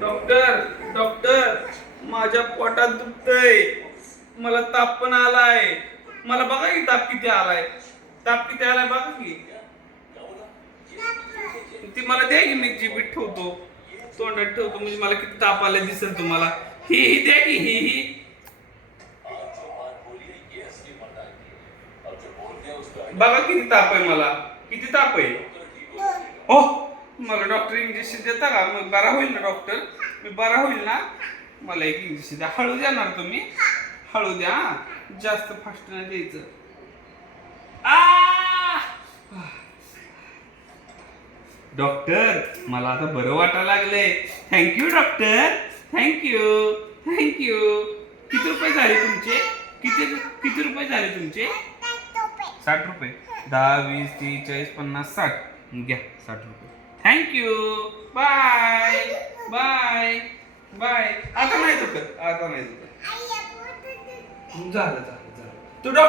Doctor doctor माझ्या पोटात दुखतंय. मला ताप पण आलाय. मला बघा की ताप किती आलाय. ताप किती आलाय बघा की. ती मला द्या की मी जीभीत ठेवतो. तोंडात ठेवतो म्हणजे मला किती ताप आलाय दिसेल तुम्हाला. ही द्या की ही. बघा किती ताप आहे मला. किती ताप आहे. हो मला डॉक्टर इंजेक्शन देता का. मग बरा होईल ना डॉक्टर. मी बरा होईल ना. मला एक इंजेक्शन द्या. हळू देणार तुम्ही. हळू द्या. जास्त फास्ट नाही द्यायचं. डॉक्टर मला आता बरं वाटायला लागलंय. Thank you doctor. Thank you thank you. किती रुपये झाले तुमचे. किती किती रुपये झाले तुमचे. 60 रुपये. 10 20 30 40 50 60 घ्या 60 रुपये. थँक्यू. Bye bye bye. आता नाही दुखत. आता नाही दुखत. झालं झालं झालं. तू डॉक्टर